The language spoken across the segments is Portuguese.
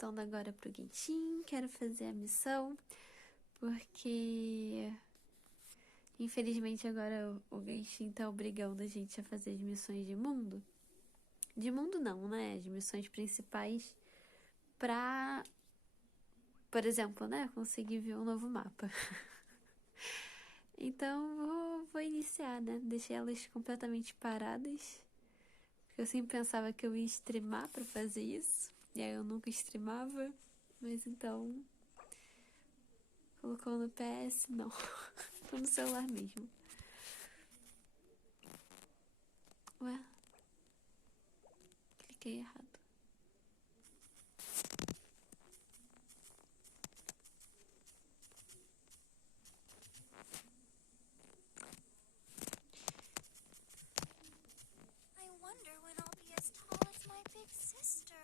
voltando agora pro Genshin. Quero fazer a missão, porque infelizmente agora o Genshin tá obrigando a gente a fazer as missões de mundo. De mundo não, né? As missões principais pra, por exemplo, né? Conseguir ver um novo mapa. Então vou iniciar, né? Deixei elas completamente paradas. Porque eu sempre pensava que eu ia streamar pra fazer isso. E aí eu nunca streamava. Mas então... Colocou no PS? Não. Tô no celular mesmo. Ué? Cliquei errado. I wonder when I'll be as tall as my big sister.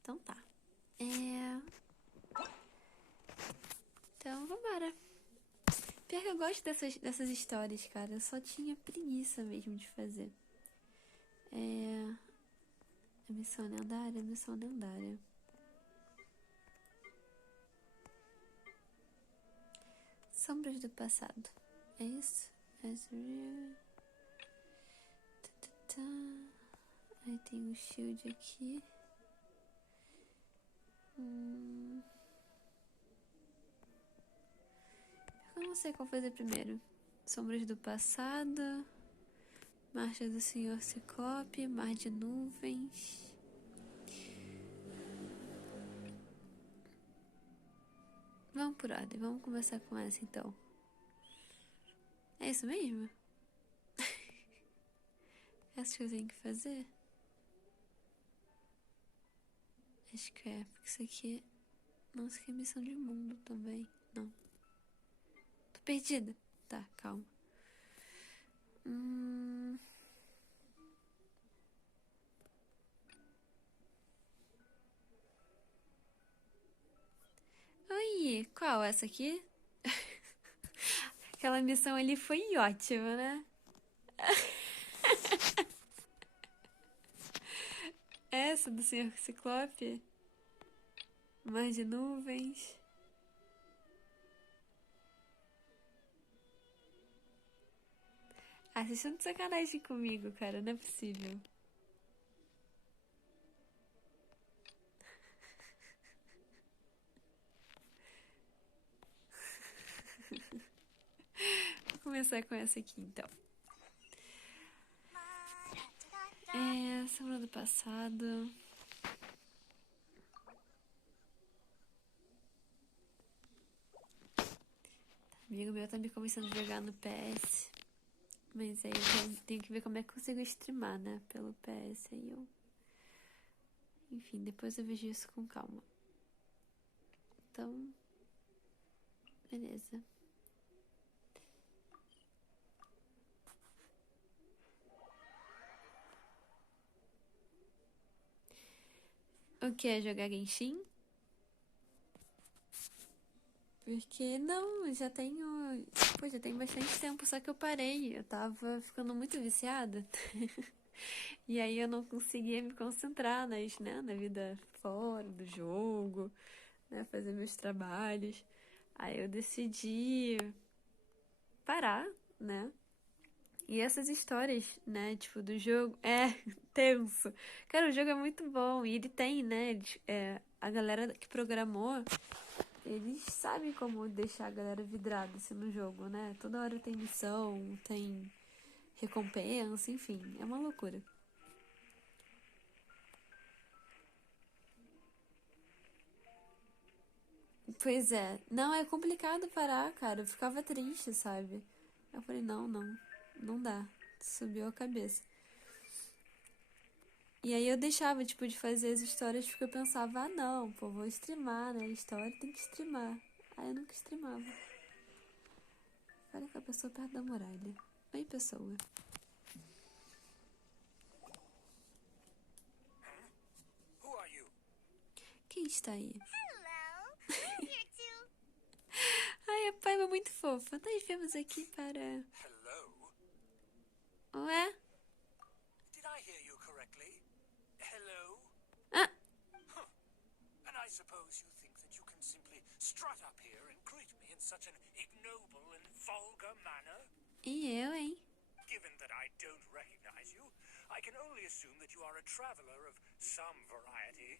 Então tá. Então vambora. Pior que eu gosto dessas histórias, cara. Eu só tinha preguiça mesmo de fazer. A missão lendária, a missão lendária. Sombras do passado. É isso? Aí tem um shield aqui. Eu não sei qual fazer primeiro. Sombras do passado. Marcha do Senhor Ciclope. Mar de nuvens. Vamos por ordem. Vamos começar com essa então. É isso mesmo? Essa que eu tenho que fazer? Acho que é, porque isso aqui... Nossa, que é missão de mundo também. Não. Tô perdida. Tá, calma. Oi, qual? Essa aqui? Aquela missão ali foi ótima, né? Essa do Senhor Ciclope? Mar de nuvens. Ah, vocês estão de sacanagem comigo, cara. Não é possível. Vou começar com essa aqui, então. Sombra do passado. Amigo meu tá me começando a jogar no PS. Mas aí eu tenho que ver como é que eu consigo streamar, né? Pelo PS. Aí eu... Enfim, depois eu vejo isso com calma. Então... Beleza. O que é jogar Genshin? Porque não, já tenho... Pô, já tem bastante tempo, só que eu parei. Eu tava ficando muito viciada. E aí eu não conseguia me concentrar na vida fora do jogo, né? Fazer meus trabalhos. Aí eu decidi parar, né? E essas histórias, né, tipo, do jogo, tenso. Cara, o jogo é muito bom. E ele tem, né, a galera que programou, eles sabem como deixar a galera vidrada, assim, no jogo, né? Toda hora tem missão, tem recompensa, enfim, é uma loucura. Pois é. Não, é complicado parar, cara. Eu ficava triste, sabe? Eu falei, não dá. Subiu a cabeça. E aí eu deixava, tipo, de fazer as histórias porque eu pensava, ah, não, pô, vou streamar, né? A história tem que streamar. Aí eu nunca streamava. Olha que a pessoa perto da muralha. Oi, pessoa. Who are you? Quem está aí? Hello, I'm here too. Ai, a Paiva é muito fofa. Nós viemos aqui para... Hello? Ué? Did suppose you think that you can simply strut up here and greet me in such an ignoble and vulgar manner? E eu, hein? Given that I don't recognize you, I can only assume that you are a traveler of some variety.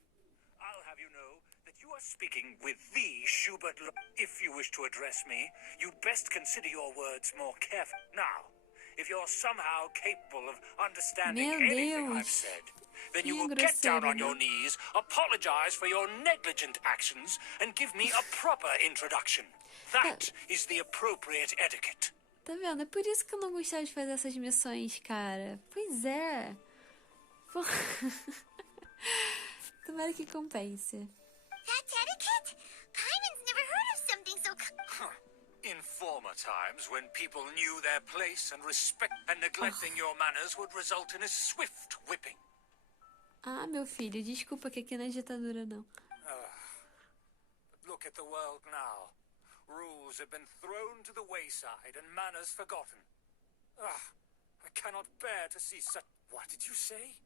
I'll have you know that you are speaking with the Schubert. If you wish to address me, you'd best consider your words more carefully. Now, if you're somehow capable of understanding Meu anything I've Deus. said, then Que you will get down grosseiro, on your né? knees, apologize for your negligent actions, and give me a proper introduction. That is the appropriate etiquette. Tá vendo? É por isso que eu não gostava de fazer essas missões, cara. Pois é. Pô. Tomara que compense. That's etiquette? Paimon's never heard of something so... In former times, when people knew their place and respect, and neglecting your manners would result in a swift whipping. Ah, meu filho, desculpa que aqui não é ditadura, não. But look at the world now. Rules have been thrown to the wayside and manners forgotten. I cannot bear to see such... What did you say?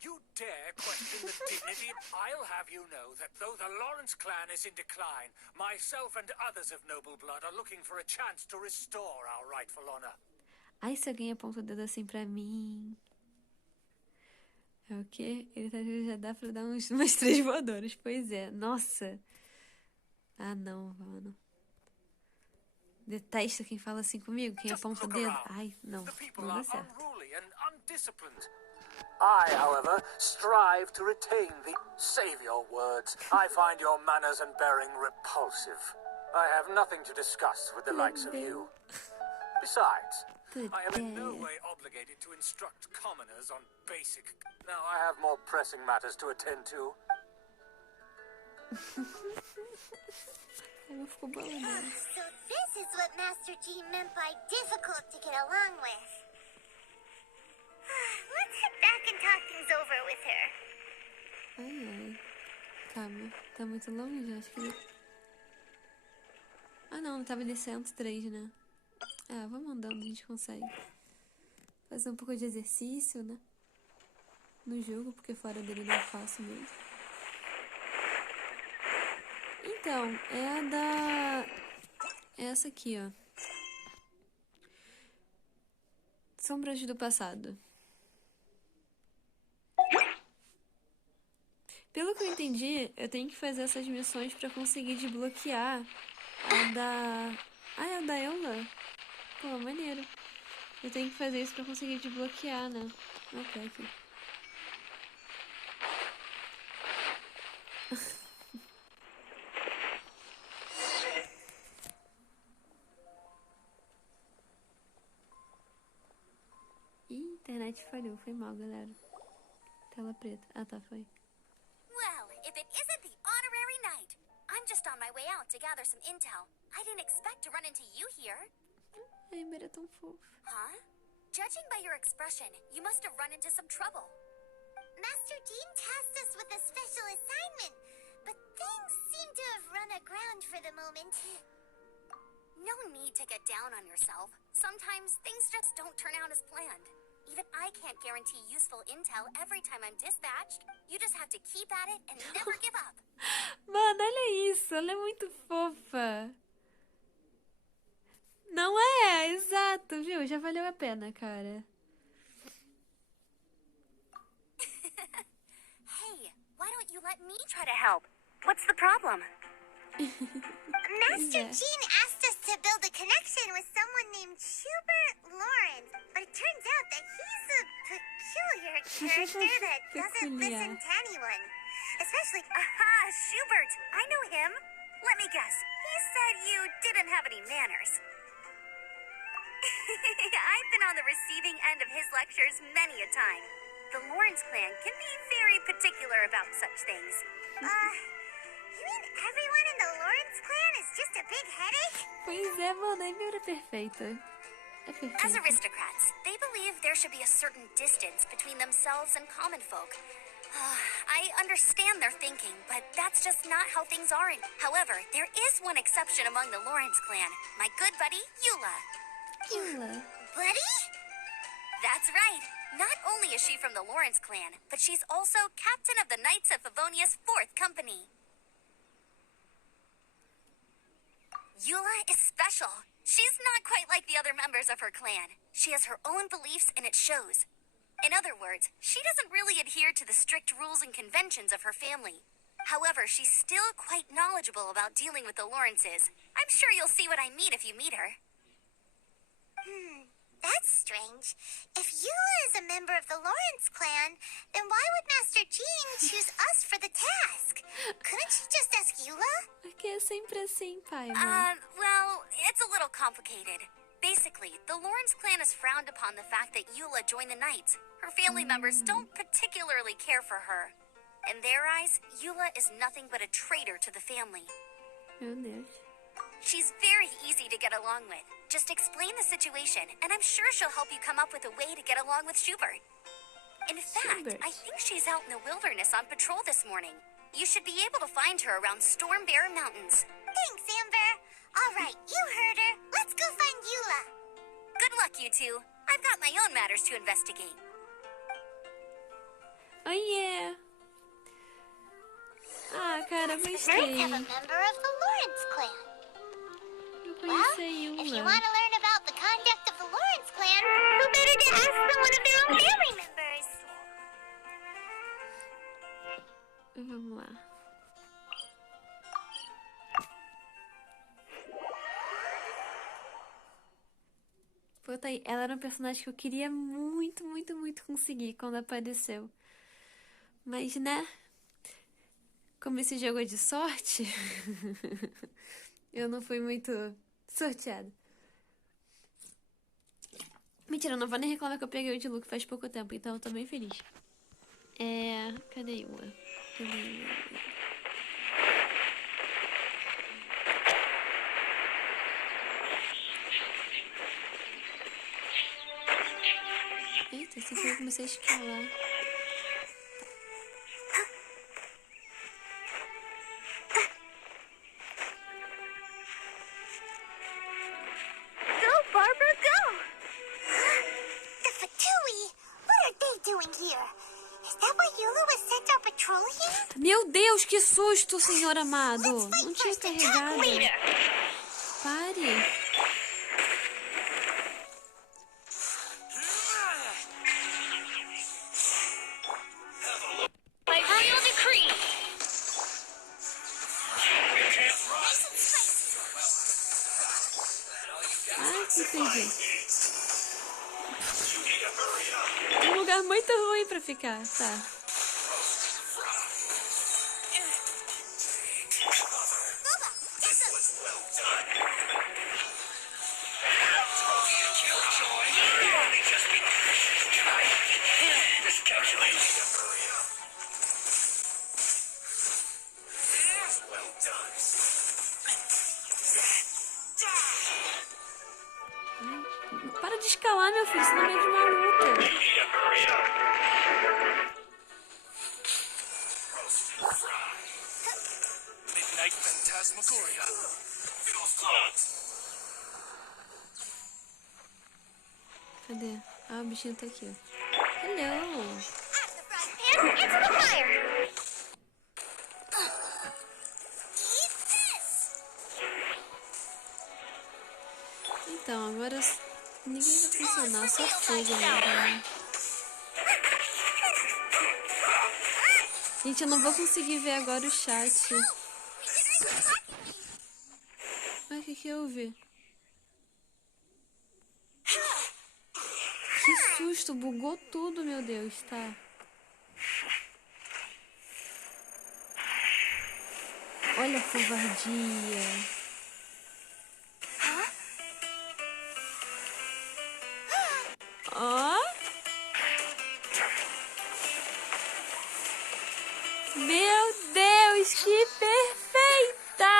You dare question the dignity? I'll have you know that though the Lawrence clan is in decline, myself and others of noble blood are looking for a chance to restore our rightful honor. Ai, se alguém aponta o dedo assim pra mim... É o quê? Ele tá já dá pra dar umas 3 voadoras. Pois é. Nossa. Ah, não, mano. Detesto quem fala assim comigo. Quem aponta o dedo. Ai, não. Não dá certo. I, however, strive to retain the... Save your words. I find your manners and bearing repulsive. I have nothing to discuss with the likes of you. Besides, I am in no way obligated to instruct commoners on basic... Now I have more pressing matters to attend to. Ela ficou bolada. So this is what Master G meant by difficult to get along with. Let's head back and talk things over with her. Ai, ai. Calma. Tá muito longe? Acho que... Ah, não. Tava de 103, né? Ah, vamos andando. A gente consegue. Fazer um pouco de exercício, né? No jogo, porque fora dele não é fácil mesmo. Então, é a da... É essa aqui, ó. Sombras do passado. Pelo que eu entendi, eu tenho que fazer essas missões pra conseguir desbloquear a da... Ah, é a da Eula? Pô, maneiro. Eu tenho que fazer isso pra conseguir desbloquear, né? Ok, aqui. Ih, internet falhou. Foi mal, galera. Tela preta. Ah, tá, foi. Well, if it isn't the honorary knight. I'm just on my way out to gather some intel. I didn't expect to run into you here. A Ember é tão fofa. Huh? Judging by your expression, you must have run into some trouble. Master Dean tasked us with a special assignment, but things seem to have run aground for the moment. No need to get down on yourself. Sometimes things just don't turn out as planned. Even I can't guarantee useful intel every time I'm dispatched. You just have to keep at it and never give up. Mano, olha isso. Ela é muito fofa. Não é? Exato, viu? Já valeu a pena, cara. Hey, why don't you let me try to help? What's the problem? Master Jean asked us to build a connection with someone named Schubert Lawrence, but it turns out that he's a peculiar character that doesn't listen to anyone. Especially... Aha, Schubert! I know him. Let me guess. He said you didn't have any manners. I've been on the receiving end of his lectures many a time. The Lawrence clan can be very particular about such things. You mean everyone in the Lawrence clan is just a big headache? Pois é, mano. A Ember é perfeita. É perfeita. As aristocrats, they believe there should be a certain distance between themselves and common folk. I understand their thinking, but that's just not how things are. However, there is one exception among the Lawrence clan. My good buddy, Eula. Eula. Buddy? That's right. Not only is she from the Lawrence clan, but she's also captain of the Knights of Favonia's 4th Company. Eula is special. She's not quite like the other members of her clan. She has her own beliefs and it shows. In other words, she doesn't really adhere to the strict rules and conventions of her family. However, she's still quite knowledgeable about dealing with the Lawrences. I'm sure you'll see what I mean if you meet her. That's strange. If Eula is a member of the Lawrence clan, then why would Master Jean choose us for the task? Couldn't she just ask Eula? Porque é sempre assim, pai, amor. Well, it's a little complicated. Basically, the Lawrence clan has frowned upon the fact that Eula joined the Knights. Her family members don't particularly care for her. In their eyes, Eula is nothing but a traitor to the family. Meu Deus. She's very easy to get along with. Just explain the situation, and I'm sure she'll help you come up with a way to get along with Schubert. In fact, I think she's out in the wilderness on patrol this morning. You should be able to find her around Storm Bear Mountains. Thanks, Amber. All right, you heard her. Let's go find Eula. Good luck, you two. I've got my own matters to investigate. Oh, yeah. Ah, cara, Nice gostei. to have a member of the Lawrence clan. Eu Well, conheci if you Eula. want to learn about the conduct of the Lawrence clan, who better to ask than one of their own family members? Vamos lá. Pô, tá aí. Ela era um personagem que eu queria muito, muito, muito conseguir quando apareceu. Mas, né? Como esse jogo é de sorte, eu não fui muito sorteada. Mentira, eu não vou nem reclamar que eu peguei o de Luke faz pouco tempo, então eu tô bem feliz. Cadê Eula? Eita, assim que eu comecei a escalar. Go, Barbara, go! The Fatui! What are they doing here? Is that why Eula was sent on patrol here? Meu Deus, que susto, senhor amado! Let's Não fight tinha first and talk carregado. later. Pare! By royal decree! Ah, que perdi. Um lugar muito ruim pra ficar, tá. Para de escalar, meu filho, senão é de uma luta. Midnight Phantasmagoria. Cadê? Ah, o bichinho tá aqui, ó. Hello! At the front pan, into the fire! Eat this! Então, agora ninguém vai funcionar, só fogo mesmo, né? Gente, eu não vou conseguir ver agora o chat. Ai, o que houve? Que susto, bugou tudo, meu Deus, tá. Olha a covardia. Ó. Meu Deus, que perfeita!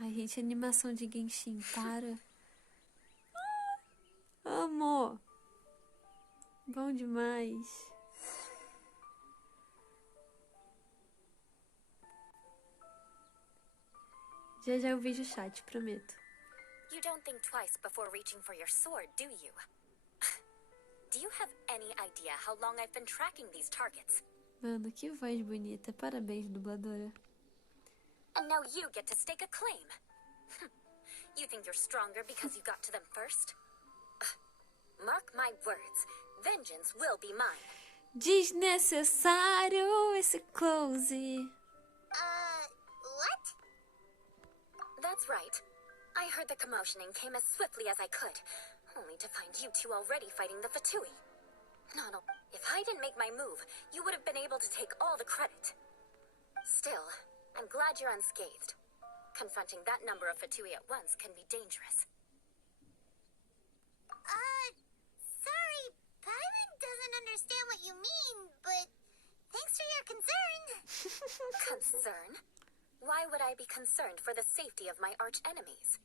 Ai, gente, animação de Genshin, para. Amor. Bom demais. Já eu vejo o chat, prometo. You don't think twice before reaching for your sword, do you? Do you have any idea how long I've been tracking these targets? Mano, que voz bonita. Parabéns, dubladora. And now you get to stake a claim. You think you're stronger because you got to them first? Mark my words, vengeance will be mine. Desnecessário esse close. What? That's right. I heard the commotion and came as swiftly as I could, only to find you two already fighting the Fatui. If I didn't make my move, you would have been able to take all the credit. Still, I'm glad you're unscathed. Confronting that number of Fatui at once can be dangerous. Sorry, Paimon doesn't understand what you mean, but thanks for your concern. Concern? Why would I be concerned for the safety of my arch enemies?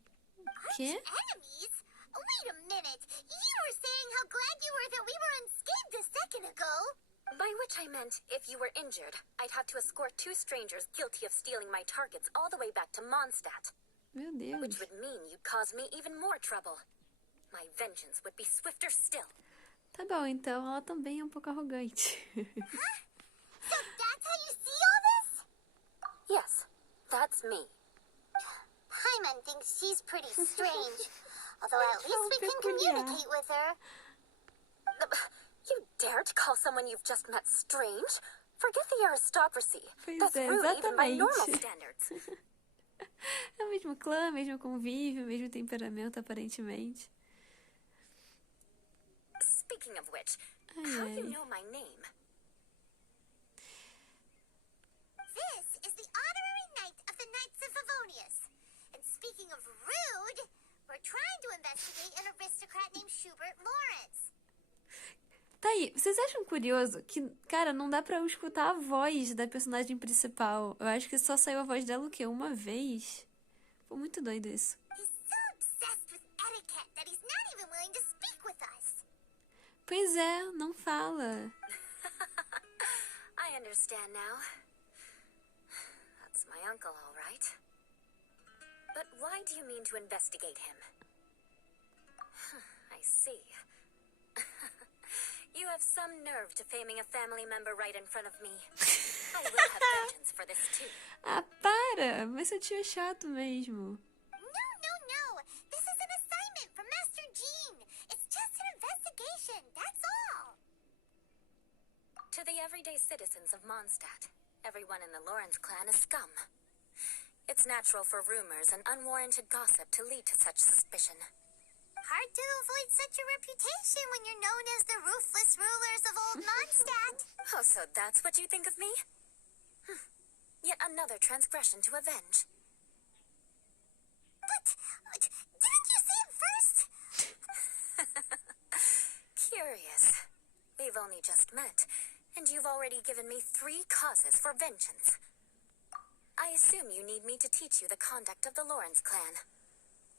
Que? Enemies? Wait a minute. You were saying how glad you were that we were unscathed a second ago. By which I meant, if you were injured, I'd have to escort 2 strangers guilty of stealing my targets all the way back to Mondstadt. Meu Deus. Which would mean you'd cause me even more trouble. My vengeance would be swifter still. Tá bom, então ela também é um pouco arrogante. So that's how you see all this? Yes, that's me. Paimon thinks she's pretty strange. Although at least we can peculiar. communicate with her. You dare to call someone you've just met strange? Forget the aristocracy. Pois That's é, rude even by exatamente. normal standards. É o mesmo clã, mesmo convívio, mesmo temperamento, aparentemente. Speaking of which, Ai, how do you ai. know my name? This is the honorary knight of the Knights of Favonius. And speaking of rude, we're trying to investigate an aristocrat named Schubert Lawrence. Tá aí, vocês acham curioso que, cara, não dá pra eu escutar a voz da personagem principal. Eu acho que só saiu a voz dela o quê? Uma vez? Foi muito doido isso. He's so obsessed with etiquette that he's not even willing to speak with us. Pois é, não fala. I understand now. That's my uncle, all right. But why do you mean to investigate him? I see. You have some nerve to faming a family member right in front of me. I will have vengeance for this too. Ah, para! Mas seu tio é chato mesmo. No. This is an assignment from Master Jean. It's just an investigation, that's all. To the everyday citizens of Mondstadt, everyone in the Lawrence clan is scum. It's natural for rumors and unwarranted gossip to lead to such suspicion. Hard to avoid such a reputation when you're known as the ruthless rulers of old Mondstadt. Oh, so that's what you think of me? Yet another transgression to avenge. But didn't you say it first? Curious. We've only just met, and you've already given me 3 causes for vengeance. I assume you need me to teach you the conduct of the Lawrence clan.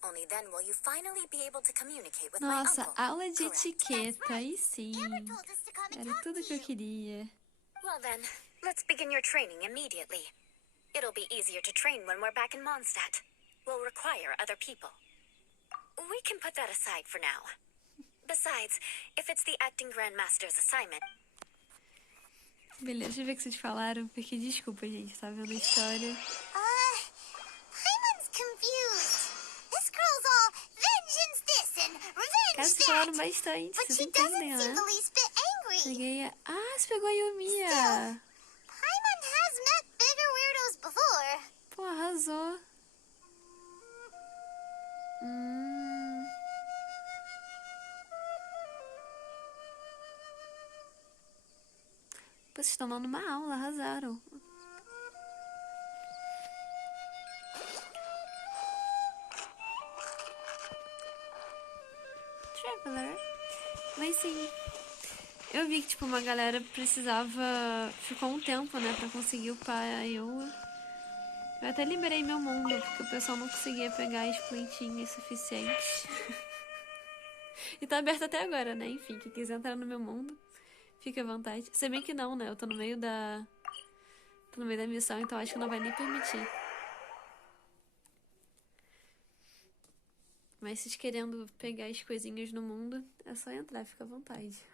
Only then will you finally be able to communicate with my Nossa, uncle. aula de Correct. etiqueta, aí sim. Amber told us to come and Era talk tudo to que eu you. queria. Well then, let's begin your training immediately. It'll be easier to train when we're back in Mondstadt. We'll require other people. We can put that aside for now. Besides, if it's the acting grandmaster's assignment, Beleza, deixa eu ver o que vocês falaram, porque desculpa, gente, tá vendo a história. Paimon's confused. This girl's all vengeance this and Cara, revenge vocês falaram that. bastante, But vocês she entendem, doesn't seem the né? least bit angry. Peguei a... Ah, você pegou a Yumia! Paimon has met bigger weirdos before. Pô, arrasou. Pô, vocês estão dando uma aula, arrasaram. Traveler. Mas sim, eu vi que tipo uma galera precisava... Ficou um tempo, né, pra conseguir upar a Eula. Eu até liberei meu mundo, porque o pessoal não conseguia pegar as plantinhas suficientes. E tá aberto até agora, né? Enfim, quem quiser entrar no meu mundo, fica à vontade. Se bem que não, né? Eu tô no meio da... Tô no meio da missão, então acho que não vai nem permitir. Mas vocês querendo pegar as coisinhas no mundo, é só entrar, fica à vontade.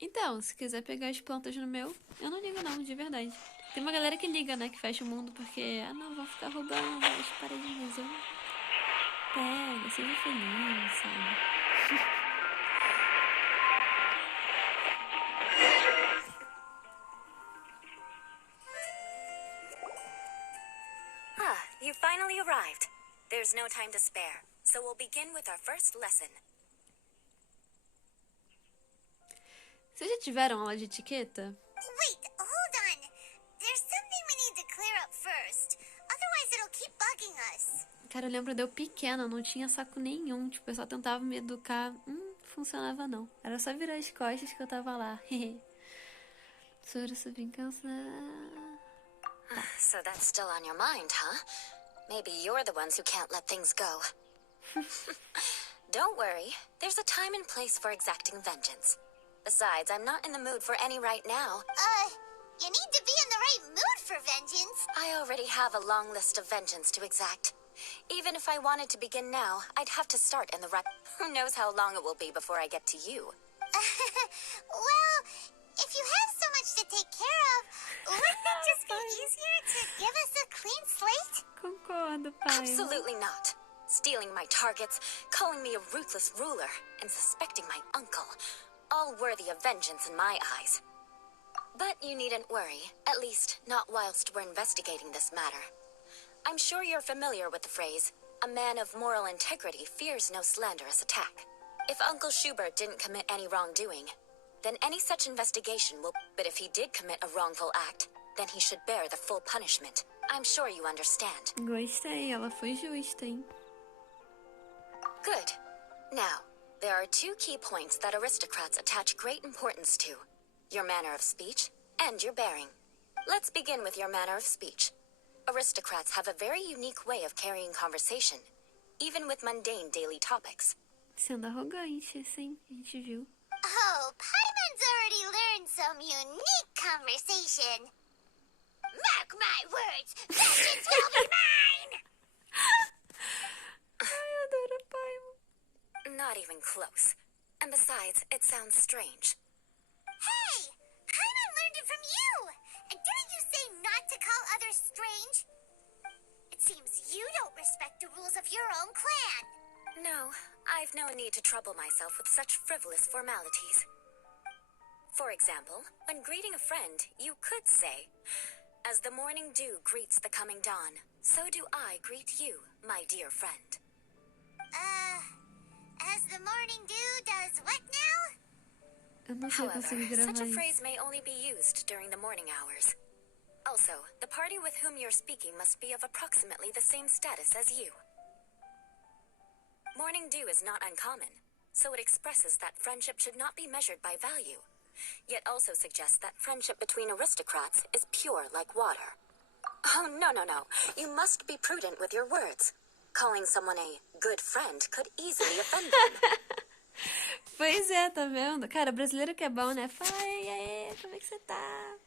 Então, se quiser pegar as plantas no meu, eu não ligo não, de verdade. Tem uma galera que liga, né, que fecha o mundo porque, não, vão ficar roubando as paradinhas. Eu pego, seja feliz, sabe? You finally arrived. There's no time to spare, so we'll begin with our first lesson. Vocês já tiveram aula de etiqueta? Wait, hold on. There's something we need to clear up first. Otherwise it'll keep bugging us. Cara, eu lembro de eu pequena, não tinha saco nenhum. Tipo, o pessoal tentava me educar. Funcionava não. Era só virar as costas que eu tava lá. Sobre essa vingança... So that's still on your mind, huh? Maybe you're the ones who can't let things go. Don't worry. There's a time and place for exacting vengeance. Besides, I'm not in the mood for any right now. You need to be in the right mood for vengeance. I already have a long list of vengeance to exact. Even if I wanted to begin now, I'd have to start in the right... Who knows how long it will be before I get to you? Well, if you have so much to take care of, wouldn't it just be easier to give us a clean slate? Concordo, pai. Absolutely not. Stealing my targets, calling me a ruthless ruler, and suspecting my uncle. All worthy of vengeance in my eyes. But you needn't worry, at least not whilst we're investigating this matter. I'm sure you're familiar with the phrase, a man of moral integrity fears no slanderous attack. If Uncle Schubert didn't commit any wrongdoing, then any such investigation will... But if he did commit a wrongful act, then he should bear the full punishment. I'm sure you understand. Gostei, ela foi justa, hein? Good. Now, there are two key points that aristocrats attach great importance to. Your manner of speech and your bearing. Let's begin with your manner of speech. Aristocrats have a very unique way of carrying conversation, even with mundane daily topics. Sendo arrogante, sim, a gente viu. Oh, Paimon's already learned some unique conversation. Mark my words, vengeance will be mine! Ai, eu adoro Paimon. Not even close. And besides, it sounds strange. Hey! Paimon learned it from you! And didn't you say not to call others strange? It seems you don't respect the rules of your own clan. No, I've no need to trouble myself with such frivolous formalities. For example, when greeting a friend, you could say, "As the morning dew greets the coming dawn, so do I greet you, my dear friend." As the morning dew does what now? Eu não sei However, conseguir gravar such a isso. phrase may only be used during the morning hours. Also, the party with whom you're speaking must be of approximately the same status as you. Morning dew is not uncommon, so it expresses that friendship should not be measured by value, yet also suggests that friendship between aristocrats is pure like water. Oh, no. You must be prudent with your words. Calling someone a good friend could easily offend them. Pois é, tá vendo? Cara, brasileiro que é bom, né? Fala, e aí, como é que você tá?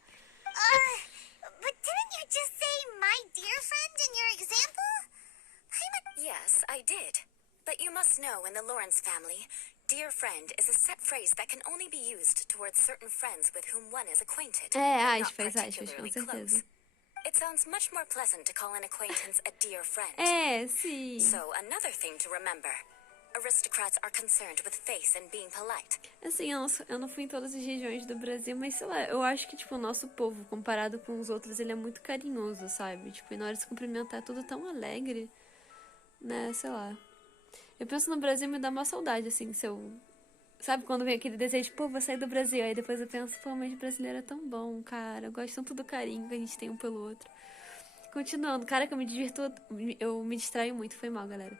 But didn't you just say my dear friend in your example? Yes, I did. But you must know in the Lawrence family, dear friend is a set phrase that can only be used towards certain friends with whom one is acquainted. É, but not aspas, com particularly certeza. close. It sounds much more pleasant to call an acquaintance a dear friend. É, sim. So, another thing to remember. Aristocrats are concerned with face and being polite. Assim, eu não fui em todas as regiões do Brasil, mas sei lá, eu acho que, tipo, o nosso povo, comparado com os outros, ele é muito carinhoso, sabe? Tipo, e na hora de se cumprimentar é tudo tão alegre, né? Sei lá. Eu penso no Brasil e me dá uma saudade, assim, se eu... Sabe quando vem aquele desejo, pô, vou sair do Brasil. Aí depois eu penso, pô, mas brasileiro é tão bom, cara. Eu gosto tanto do carinho que a gente tem um pelo outro. Continuando, cara, que eu me divirto, eu me distraio muito, foi mal, galera.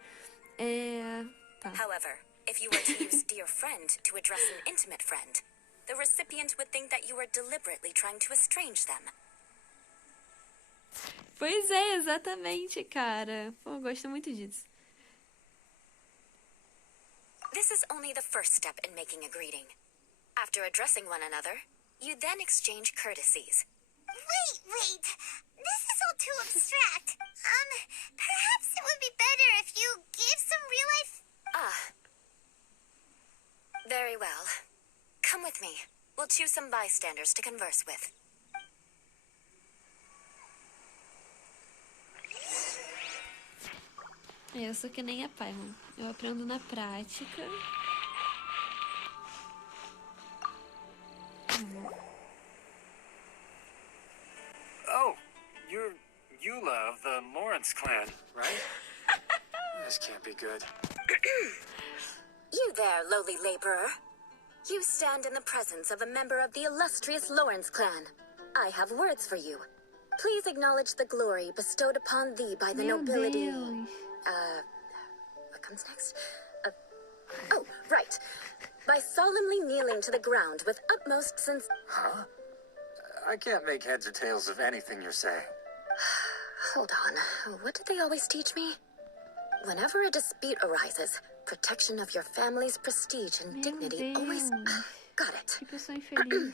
Tá. However, if you were to use dear friend to address an intimate friend, the recipient would think that you were deliberately trying to estrange them. Pois é, exatamente, cara. Pô, eu gosto muito disso. This is only the first step in making a greeting. After addressing one another, you then exchange courtesies. Wait. This is all too abstract. Perhaps it would be better if you gave some real-life... Very well. Come with me. We'll choose some bystanders to converse with. Eu sou que nem a Paimon. Eu aprendo na prática. Oh, you're Eula of the Lawrence clan, right? This can't be good. You there, lowly laborer. You stand in the presence of a member of the illustrious Lawrence clan. I have words for you. Please acknowledge the glory bestowed upon thee by the nobility. Deus. What comes next? Oh, right. By solemnly kneeling to the ground with utmost Huh? I can't make heads or tails of anything you're saying. Hold on. What did they always teach me? Whenever a dispute arises, protection of your family's prestige and dignity always... Got it. Que pessoa infeliz.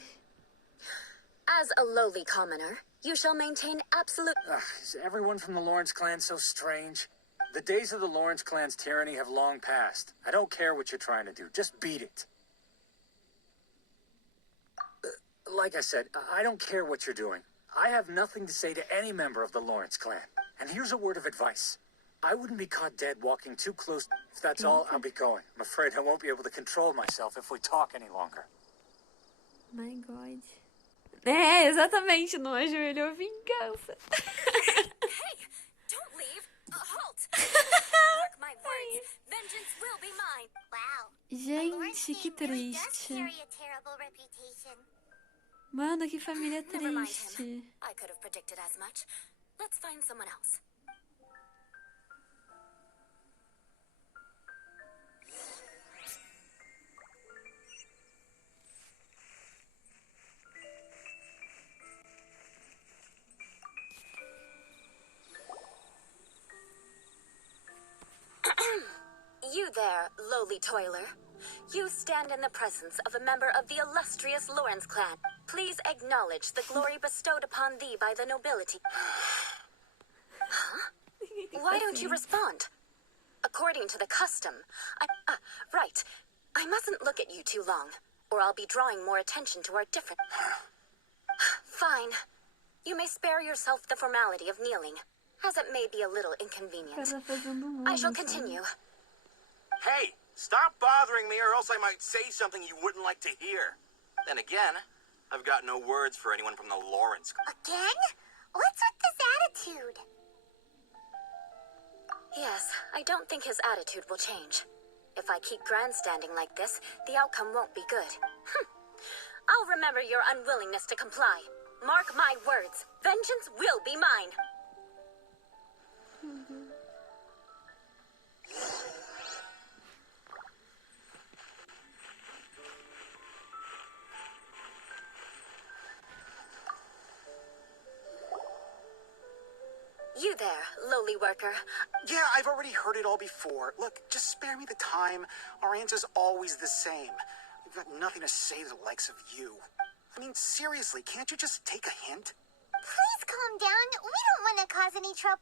As a lowly commoner, you shall maintain absolute... Is everyone from the Lawrence clan so strange? The days of the Lawrence clan's tyranny have long passed. I don't care what you're trying to do. Just beat it. Like I said, I don't care what you're doing. I have nothing to say to any member of the Lawrence clan. And here's a word of advice. I wouldn't be caught dead walking too close. If that's all, I'll be going. I'm afraid I won't be able to control myself if we talk any longer. My God. É, exatamente. Não ajoelhou vingança. Hey! Don't leave! Halt! Mark my words. Vengeance will be mine. Wow. The Lawrence Gente, que name really does triste. carry a terrible reputation. Mano, que família Never mind triste. him. I could have predicted as much. Let's find someone else. You there, lowly toiler. You stand in the presence of a member of the illustrious Lawrence clan. Please acknowledge the glory bestowed upon thee by the nobility. Huh? Why don't you respond? According to the custom, right. I mustn't look at you too long, or I'll be drawing more attention to our different... Fine. You may spare yourself the formality of kneeling, as it may be a little inconvenient. Cara fazendo I shall sabe? continue. Hey, stop bothering me or else I might say something you wouldn't like to hear. Then again, I've got no words for anyone from the Lawrence. Again? What's with this attitude? Yes, I don't think his attitude will change. If I keep grandstanding like this, the outcome won't be good. I'll remember your unwillingness to comply. Mark my words. Vengeance will be mine. You there, lowly worker. Yeah, I've already heard it all before. Look, just spare me the time. Our answer's always the same. We've got nothing to say to the likes of you. I mean, seriously, can't you just take a hint? Please calm down. We don't want to cause any trouble.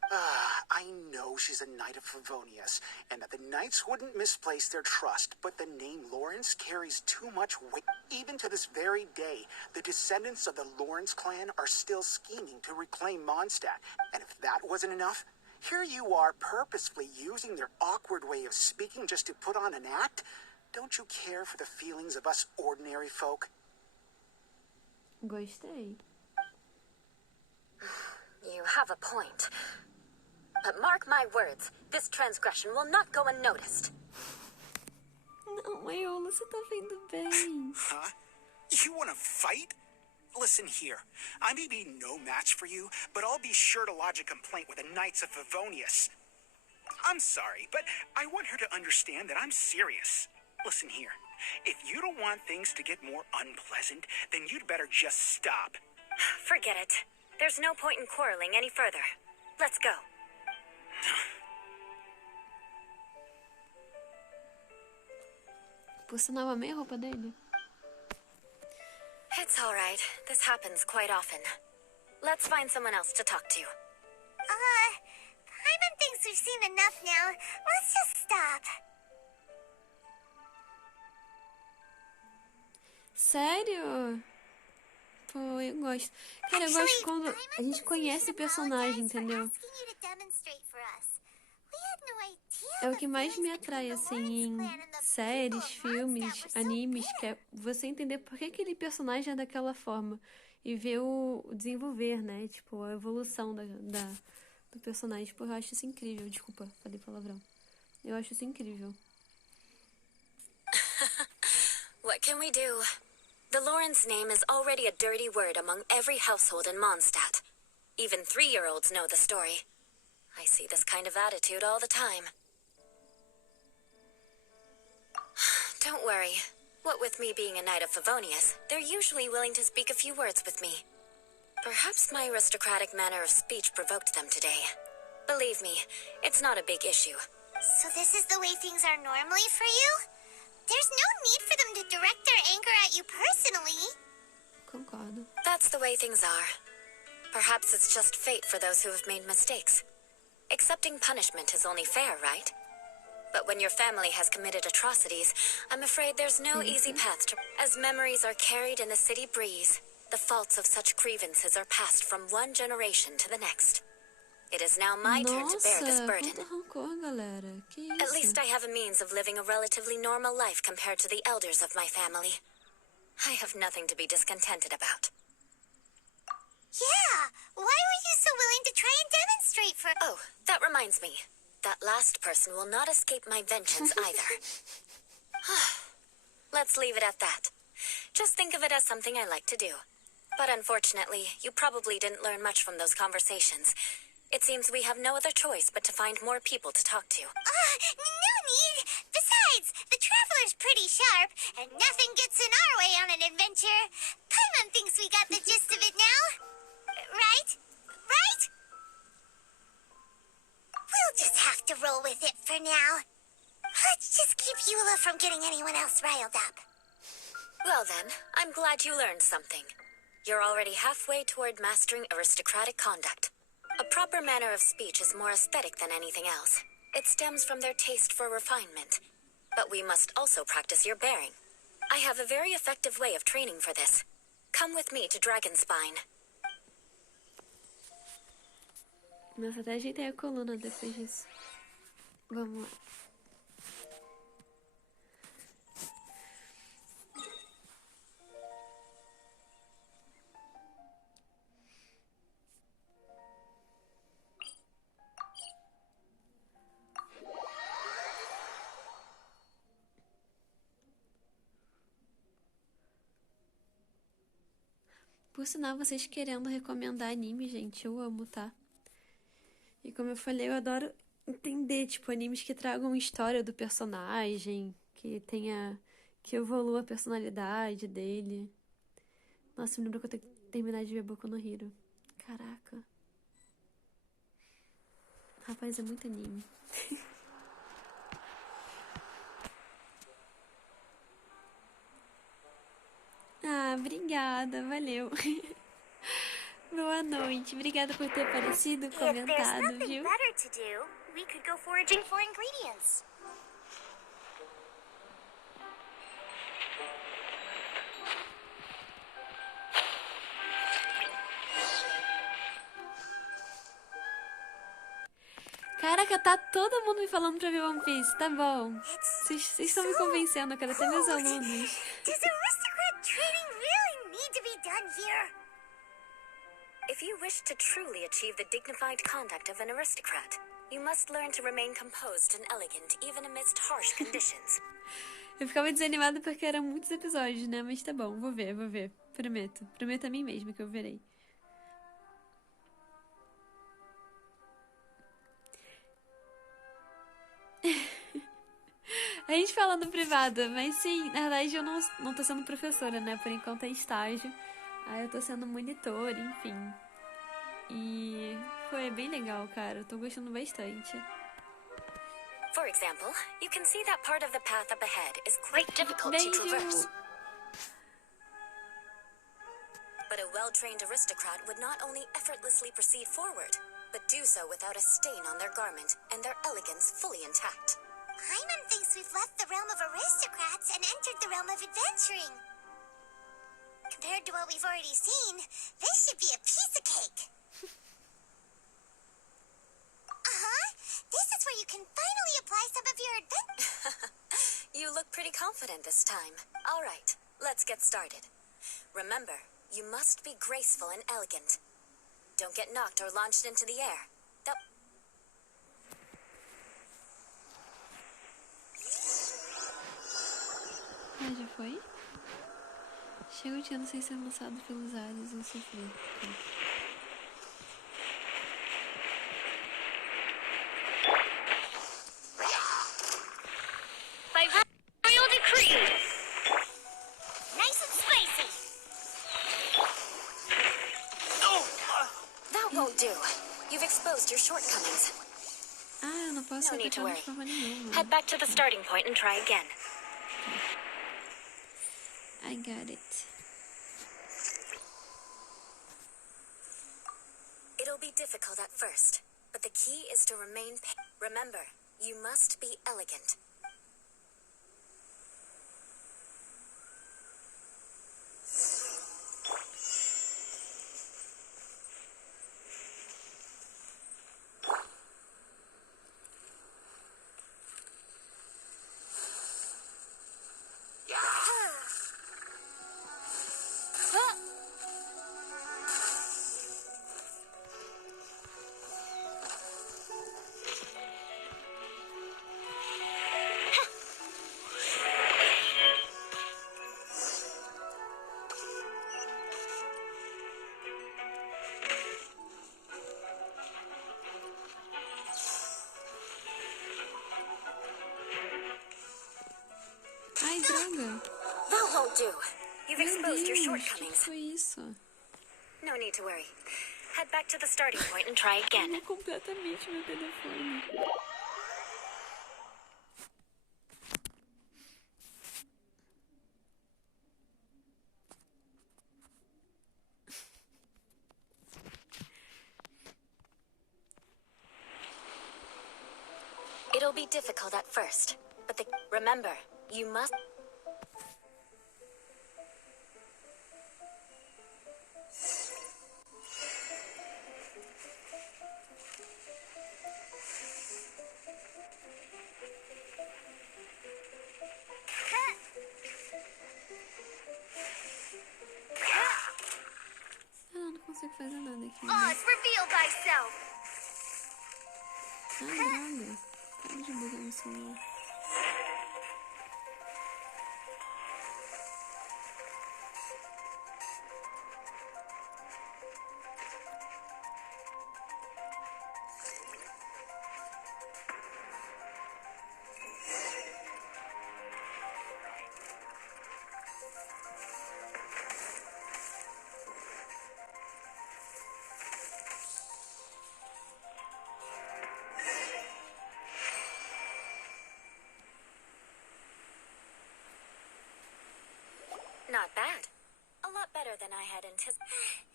I know she's a knight of Favonius, and that the knights wouldn't misplace their trust, but the name Lawrence carries too much weight. Even to this very day, the descendants of the Lawrence clan are still scheming to reclaim Mondstadt. And if that wasn't enough, here you are purposefully using their awkward way of speaking just to put on an act? Don't you care for the feelings of us ordinary folk? Gostei. You have a point. But mark my words, this transgression will not go unnoticed. Não, Eula, você tá vendo bem. Huh? You want to fight? Listen here. I may be no match for you, but I'll be sure to lodge a complaint with the Knights of Favonius. I'm sorry, but I want her to understand that I'm serious. Listen here. If you don't want things to get more unpleasant, then you'd better just stop. Forget it. There's no point in quarreling any further. Let's go. Por sinal, amei a roupa dele. It's all right. This happens quite often. Let's find someone else to talk to. Paimon thinks we've seen enough now. Let's just stop. Sério? Pô, eu gosto. Cara, eu gosto quando a gente conhece o personagem, entendeu? É o que mais me atrai, assim, em séries, filmes, animes, que é você entender por que aquele personagem é daquela forma. E ver o desenvolver, né? Tipo, a evolução do personagem. Pô, eu acho isso incrível. Desculpa, falei palavrão. Eu acho isso incrível. What can we do? The Lawrence name is already a dirty word among every household in Mondstadt. Even 3-year-olds know the story. I see this kind of attitude all the time. Don't worry. What with me being a knight of Favonius, they're usually willing to speak a few words with me. Perhaps my aristocratic manner of speech provoked them today. Believe me, it's not a big issue. So this is the way things are normally for you? There's no need for them to direct their anger at you personally. Concordo. That's the way things are. Perhaps it's just fate for those who have made mistakes. Accepting punishment is only fair, right? But when your family has committed atrocities, I'm afraid there's no easy path to... As memories are carried in the city breeze, the faults of such grievances are passed from one generation to the next. It is now my turn to bear this burden. Nossa, rancor, galera. Que isso? At least I have a means of living a relatively normal life compared to the elders of my family. I have nothing to be discontented about. Yeah, why were you so willing to try and demonstrate for... Oh, that reminds me. That last person will not escape my vengeance either. Let's leave it at that. Just think of it as something I like to do. But unfortunately, you probably didn't learn much from those conversations. It seems we have no other choice but to find more people to talk to. No need. Besides, the Traveler's pretty sharp, and nothing gets in our way on an adventure. Paimon thinks we got the gist of it now. Right? Right? We'll just have to roll with it for now. Let's just keep Eula from getting anyone else riled up. Well then, I'm glad you learned something. You're already halfway toward mastering aristocratic conduct. A proper manner of speech is more aesthetic than anything else. It stems from their taste for refinement. But we must also practice your bearing. I have a very effective way of training for this. Come with me to Dragonspine. Nossa, até ajeitei a coluna depois disso. Vamos lá. Por sinal, vocês querendo recomendar anime, gente, eu amo, tá? E como eu falei, eu adoro entender, tipo, animes que tragam história do personagem, que evolua a personalidade dele. Nossa, me lembro que eu tenho que terminar de ver Boku no Hero. Caraca. Rapaz, é muito anime. Ah, obrigada, valeu. Boa noite, obrigada por ter aparecido, If there's comentado, nothing viu? better to do, we could go foraging for ingredients. Caraca, tá todo mundo me falando pra ver One Piece, tá bom. Vocês estão me convencendo, eu quero até meus alunos. Does aristocrat training really need to be done here? If you wish to truly achieve the dignified conduct of an aristocrat, you must learn to remain composed and elegant even amidst harsh conditions. Eu ficava desanimada porque eram muitos episódios, né? Mas tá bom, vou ver. Prometo. Prometo a mim mesma que eu verei. A gente fala no privado, mas sim, na verdade eu não tô sendo professora, né? Por enquanto é estágio. Aí eu tô sendo monitor, enfim. E foi bem legal, cara. Eu tô gostando bastante. For example, you can see that part of the path up ahead is quite difficult to Beijo! traverse. well-trained aristocrat would not only effortlessly proceed forward, but do so without a stain on their garment and their elegance fully intact. Paimon thinks we've left the realm of aristocrats and entered the realm of adventuring. Compared to what we've already seen, this should be a piece of cake. This is where you can finally apply some of your You look pretty confident this time. All right, let's get started. Remember, you must be graceful and elegant. Don't get knocked or launched into the air. Ah, já foi? Chego de ano sem ser lançado pelos ares ou sofrer. By royal decree. Nice and spicy. That won't do. You've exposed your shortcomings. Ah, eu não posso No need to atacar worry. de forma nenhuma. Head back to the starting point and try again. I got it. It'll be difficult at first, but the key is to remain Remember, you must be elegant. Ai, droga! That won't do. You've Meu exposed your Deus, que shortcomings. foi isso? No need to worry. Head back to the starting point and try again. Queimou completamente meu telefone. It'll be difficult at first, but remember, you must... Ah, não consigo fazer nada aqui. Oz, reveal thyself. Ah, droga. Para de bugar no celular. Not bad. A lot better than I had anticipated.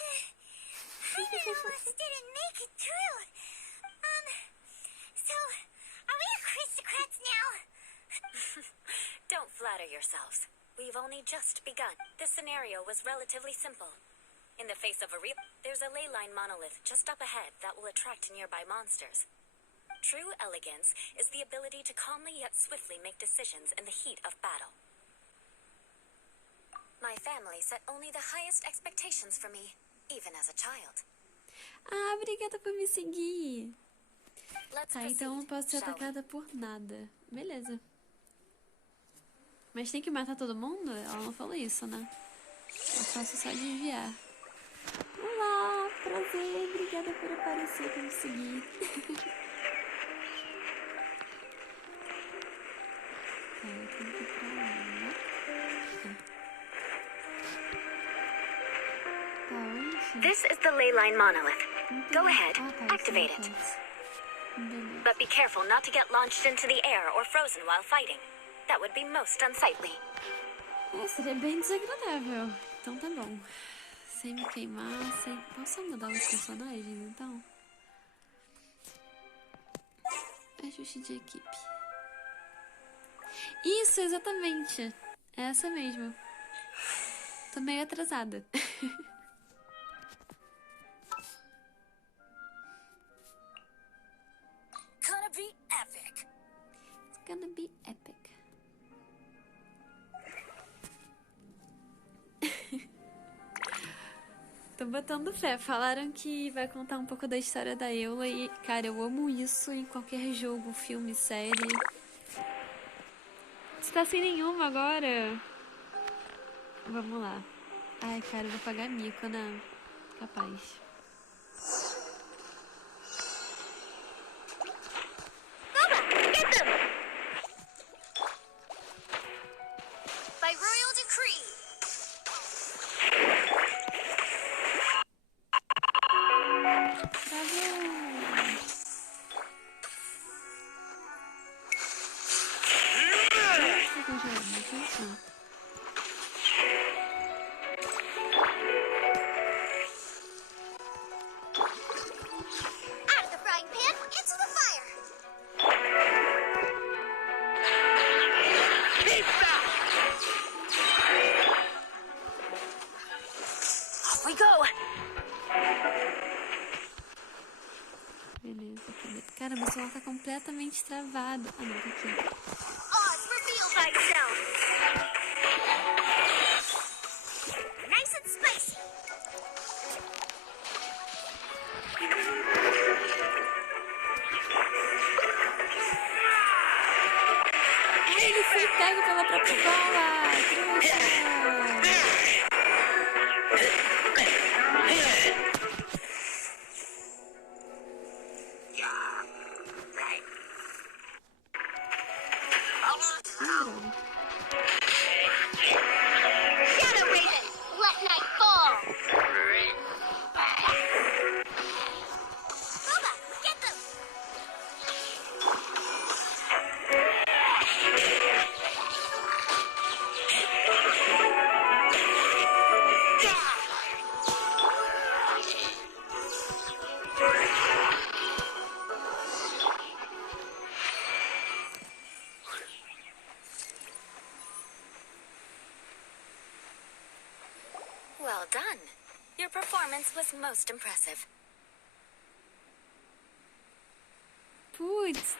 I almost didn't make it through. So, are we aristocrats now? Don't flatter yourselves. We've only just begun. This scenario was relatively simple. In the face of a there's a ley line monolith just up ahead that will attract nearby monsters. True elegance is the ability to calmly yet swiftly make decisions in the heat of battle. My family set only the highest expectations for me, even as a child. Ah, obrigada por me seguir. Let's Tá, proceed, então não posso ser shall we? atacada por nada. Beleza. Mas tem que matar todo mundo? Ela não falou isso, né? Eu faço só desviar. Olá, prazer. Obrigada por aparecer, por me seguir. Tá, eu tenho que ir pra lá. Tá, onde? This is the ley line monolith. Não Go tem- ahead, Ah, tá, activate isso it. não faz. Beleza. But be careful not to get launched into the air or frozen while fighting. That would be most unsightly. É, seria bem desagradável. Então tá bom. Sem me queimar, sem... Posso mudar os personagens, então? Ajuste de equipe. Isso, exatamente. É essa mesmo. Tô meio atrasada. Gonna be epic. It's gonna be epic. Tô botando fé. Falaram que vai contar um pouco da história da Eula e, cara, eu amo isso em qualquer jogo, filme, série. Você tá sem nenhuma agora? Vamos lá. Ai, cara, eu vou pagar mico, né? Capaz. Get them! By royal decree. Out of the frying pan, into the fire. Off we go. Beleza, cadê? Cara, meu celular tá completamente travado. Ah, não, tá aqui. Oz revealed thyself. Nice and spicy. Ele foi pego pela própria bala! Trouxa! Shadow Raven, let night fall. Boba, get them. Well done. Your performance was most impressive. Putz.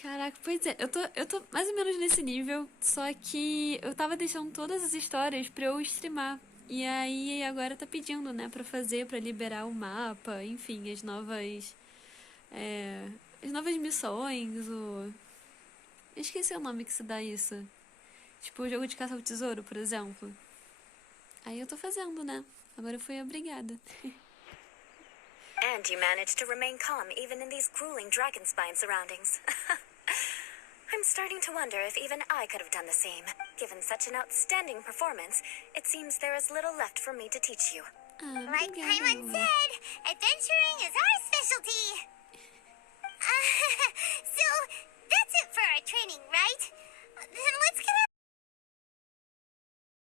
Caraca, pois é, eu tô mais ou menos nesse nível, só que eu tava deixando todas as histórias pra eu streamar. E aí agora tá pedindo, né, pra fazer, pra liberar o mapa, enfim, as novas missões, Eu esqueci o nome que se dá isso. Tipo, o jogo de caça ao tesouro, por exemplo. Aí eu tô fazendo, né? Agora eu fui obrigada. And you managed to remain calm even in these grueling dragon-spine surroundings. I'm starting to wonder if even I could have done the same. Given such an outstanding performance, it seems there is little left for me to teach you. Ah, Like obrigada, Paimon Eula. said, adventuring is our specialty. So, that's it for our training, right? Then let's get